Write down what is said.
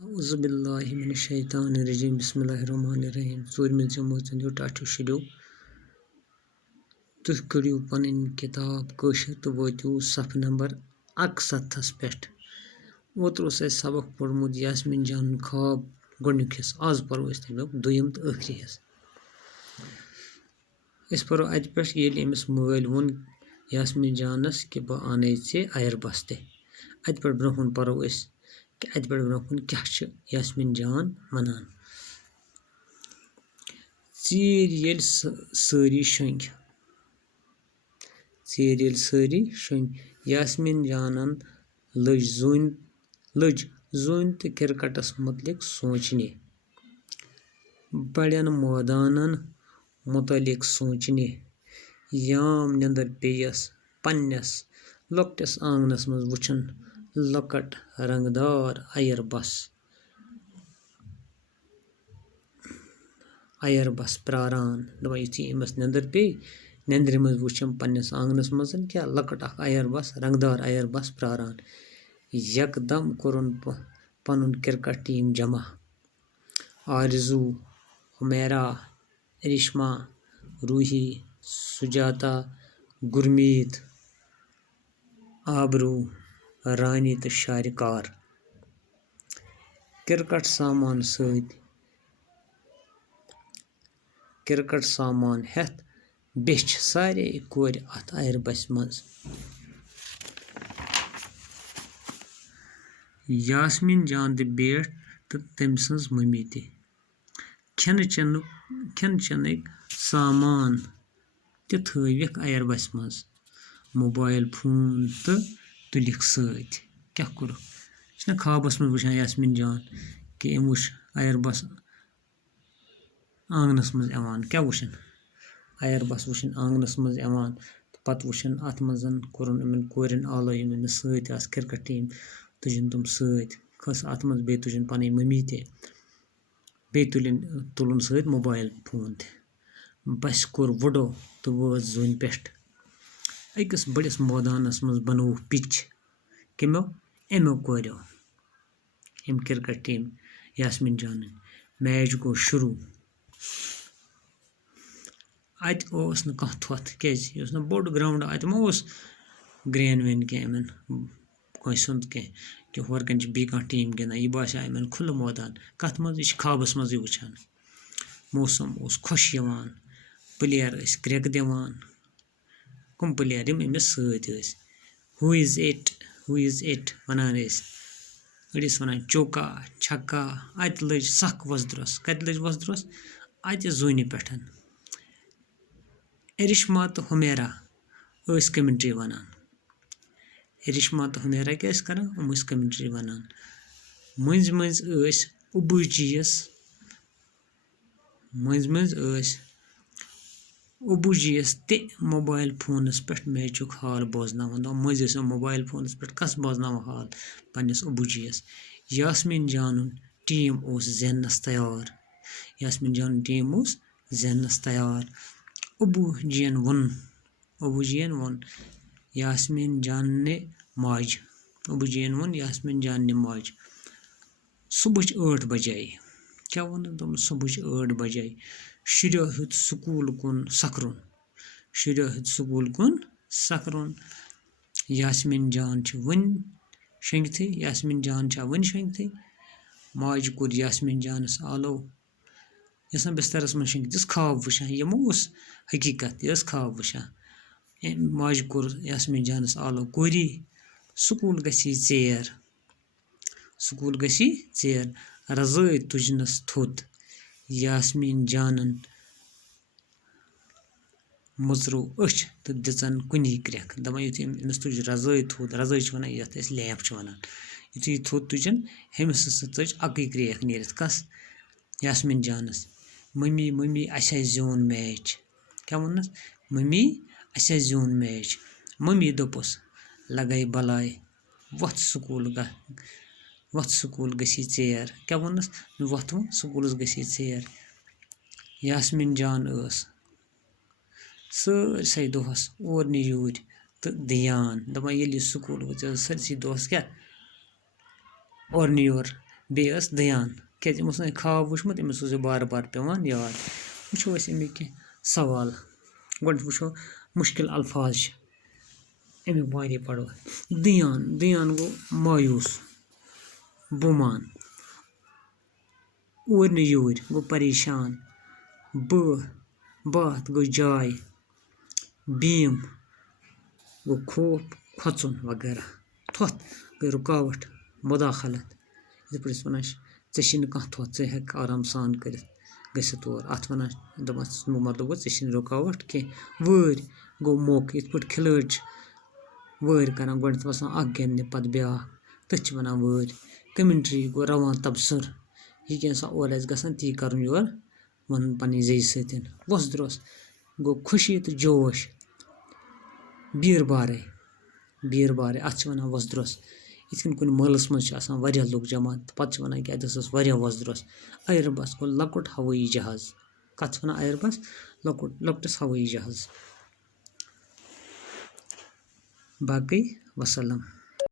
أعوذ بالله من الشيطان الرجيم بسم الله الرحمن الرحيم ژوٗرمہِ جمٲژ یوٗ ٹاٹھو شِڈیو تُہۍ کٔرِو پنٕنۍ کِتاب کٲشِر تہٕ وٲتِو صفحہٕ نمبر 61 پٮ۪ٹھ اوترٕ اوس اَسہِ سبق پوٚرمُت یاسمین جانُن خواب گۄڈنیُک حصہٕ آز پَرو أسۍ تَمیُک دوٚیِم تہٕ ٲخری حصہٕ أسۍ پَرو اَتہِ پٮ۪ٹھ ییٚلہِ أمِس مٲلۍ ووٚن یاسمین جانَس کہِ بہٕ اَنے ژےٚ اَیَر بَس تہِ اَتہِ پٮ۪ٹھ برونٛہہ کُن پَرو أسۍ کہِ اَتہِ پٮ۪ٹھ برونٛہہ کُن کیٛاہ چھِ یاسمین جان وَنان ژیٖرۍ ییٚلہِ سٲری شۄنٛگۍ یاسمین جانن لٔج زوٗنہِ تہٕ کِرکٹس مُتعلق سونٛچنہِ بڑٮ۪ن مٲدانن مُتعلق سونٛچنہِ یام نیٚنٛدٕر پیٚیَس پننِس لۄکٹِس آنٛگنس منٛز وٕچھن لۄکٕٹ رنٛگدار اَیَر بس پرٛاران دَپان یُتھُے أمِس نیٚنٛدٕر پیٚیہِ نیٚنٛدرِ منٛز وٕچھم پننِس آنٛگنس منٛز کیٛاہ لۄکٕٹ اکھ اَیَر بس رنٛگدار اَیَر بس پرٛاران یکدم کوٚرُن پنُن کِرکٹ ٹیٖم جمع آرزوٗ ہُمیرا ریشما روٗحی سُجاتا گُرمیٖت آبروٗ رانی تہٕ شارِکار کِرکٹ سامان ہٮ۪تھ بیٚچھِ سارے کورِ اتھ اَیَر بسہِ منٛز یاسمین جان تہِ بیٹھ تہٕ تٔمۍ سٕنٛز مٔمی تہِ کھٮ۪ن چٮ۪نٕکۍ سامان تہِ تھٲوِکھ اَیَر بسہِ منٛز موبایل فون تہٕ تُلِکھ سۭتۍ کیٛاہ کوٚرُکھ یہِ چھُنہ خوابس منٛز وٕچھان یاسمین جان کہِ أمۍ وٕچھ اَیَر بس آنٛگنس منٛز یِوان کیٛاہ وٕچھن اَیَر بس وٕچھن آنٛگنس منٛز یِوان تہٕ پتہٕ وٕچھن اتھ منٛز کوٚرُن یِمن کورٮ۪ن آلو یِم أمِس سۭتۍ آسہٕ کِرکٹ ٹیٖم تُجِن تِم سۭتۍ کھٔژ اتھ منٛز بیٚیہِ تُجِن پنٕنۍ مٔمی تہِ بیٚیہِ تُلُن سۭتۍ موبایل فون تہِ بسہِ کوٚر وُڈو تہٕ وٲژ زوٗنہِ پٮ۪ٹھ أکِس بٔڑِس مٲدانس منٛز بنووُکھ پِچ اَمیو کوریو أمۍ کِرکٹ ٹیٖم یاسمین جانٕنۍ میچ گوٚو شروٗع اَتہِ اوس نہٕ کانٛہہ تھوٚتھ کیٛازِ یہِ اوس نہٕ بوٚڑ گراوُنٛڈ اَتہِ ما اوس گرین وین کینٛہہ یِمن کٲنٛسہِ ہُنٛد کینٛہہ کہِ ہورٕ کَنۍ چھِ بیٚیہِ کانٛہہ ٹیٖم گِنٛدان یہِ باسیو یِمن کھُلہٕ مٲدان کَتھ منٛز یہِ چھِ خوابس منٛزٕے وٕچھان موسم اوس خۄش یِوان پٕلیر ٲسۍ کرٛٮ۪کہٕ دِوان کٕم پٕلیر یِم أمِس سۭتۍ ٲسۍ ہُو اِز اِٹ وَنان ٲسۍ أڑۍ ٲسۍ وَنان چوکا چھکا اَتہِ لٔج سکھ وۄزدرۄس کَتہِ لٔج وۄزدرۄس اَتہِ زوٗنہِ پٮ۪ٹھ ریشما تہٕ ہُمیرا ٲسۍ کمنٹری وَنان ریشما تہٕ ہُمیرا کیٛاہ ٲسۍ کران یِم ٲسۍ کمنٹری وَنان مٔنٛزۍ مٔنٛزۍ ٲسۍ ابوٗجِیَس تہِ موبایل فونس پٮ۪ٹھ میچُک حال بوزناوان مٔنٛزۍ ٲسۍ یِم موبایل فونس پٮ۪ٹھ کَس بوزناوان حال پننِس ابوٗجِیَس یاسمین جانُن ٹیٖم اوس زیننس تیار ابوٗ جِین ووٚن یاسمین جاننہِ ماجہِ صُبحٕچ 8 بجے کیٛاہ ووٚنُن دوٚپُن صُبحٕچ 8 بجے شُریو ہیوٚت سکوٗل کُن سکرُن یاسمین جان چھا وٕنہِ شۄنٛگتھٕے ماجہِ کوٚر یاسمین جانس آلو یہِ ٲس نہٕ بِسترس منٛز شۄنٛگِتھ یہِ ٲس خواب وٕچھان یہِ مہ اوس حقیٖقت یہِ ٲس خواب وٕچھان ماجہِ کوٚر یاسمین جانس آلو کوری سکوٗل گژھی ژیر رضٲے تُجنس تھوٚد یاسمین جانن مٕژرو أچھ تہٕ دِژن کُنی کرٛٮ۪کھ دَپان یُتھُے أمِس تُج رضٲے تھوٚد رضٲے چھِ وَنان یَتھ أسۍ لیپ چھِ وَنان یُتھُے یہِ تھوٚد تُجِن ہُمِس ہسا ژٔج اَکٕے کرٛیکھ نیٖرِتھ کَس یاسمین جانس مٔمی اَسہِ ہَے زیوٗن میچ کیٛاہ ووٚننَس مٔمی اَسہِ ہَے زیوٗن میچ مٔمی دوٚپُس لگے بلاے وۄتھ سکوٗل گژھی ژیر کیٛاہ ووٚننَس وۄتھ سکوٗلس گژھی ژیر یاسمین جان ٲس سٲرسٕے دۄہس اورٕ نہٕ یوٗرۍ تہٕ دِیان دَپان ییٚلہِ یہِ سکوٗل ؤژ سٲرسٕے دۄہس کیٛاہ اورٕ نہٕ یور بیٚیہِ ٲس دھیان کیٛازِ أمۍ اوس نہٕ خاب وٕچھمُت أمِس اوس یہِ بار بار پٮ۪وان یاد وٕچھو أسۍ اَمِکۍ کینٛہہ سوال گۄڈٕ وٕچھو مُشکِل الفاظ چھِ اَمیُک معنی پَرو دھیان دھیان گوٚو مایوٗس بُمان اوٗرۍ نہٕ یوٗرۍ گوٚو پریشان باتھ گوٚو جاے بیٖم گوٚو خوف کھۄژُن وغیرہ تھۄتھ گٔے رُکاوَٹ مُداخلت یِتھ پٲٹھۍ أسۍ وَنان چھِ ژےٚ چھِی نہٕ کانٛہہ تھوٚتھ ژٕ ہٮ۪کہٕ آرام سان کٔرِتھ گٔژھِتھ تور اَتھ وَنان دَپان اَمیُک مطلب گوٚو ژےٚ چھِی نہٕ رُکاوَٹ کینٛہہ وٲرۍ گوٚو موقعہٕ یِتھ پٲٹھۍ کھِلٲڑۍ چھِ وٲرۍ کَران گۄڈنٮ۪تھ وَسان اَکھ گِنٛدنہِ پَتہٕ بیٛاکھ تٔتھۍ چھِ وَنان وٲرۍ کٔمِنٹرٛی گوٚو رَوان تبصُر یہِ کینٛہہ سا اورٕ آسہِ گژھان تی کَرُن یورٕ وَنُن پنٛنہِ زیٚیہِ سۭتۍ وۄسدروٚس گوٚو خوشی تہٕ جوش بیٖر بارے اَتھ چھِ وَنان وۄسدروٚس یِتھ کٔنۍ کُنہِ مٲلَس منٛز چھِ آسان واریاہ لُکھ جمع تہٕ پَتہٕ چھِ وَنان کہِ اَتہِ ٲس واریاہ وۄسدروٚس اَیَر بَس گوٚو لۄکُٹ ہوٲیی جہاز کَتھ چھِ وَنان اَیَر بَس لۄکٹِس ہوٲیی جہاز باقٕے وَسَلام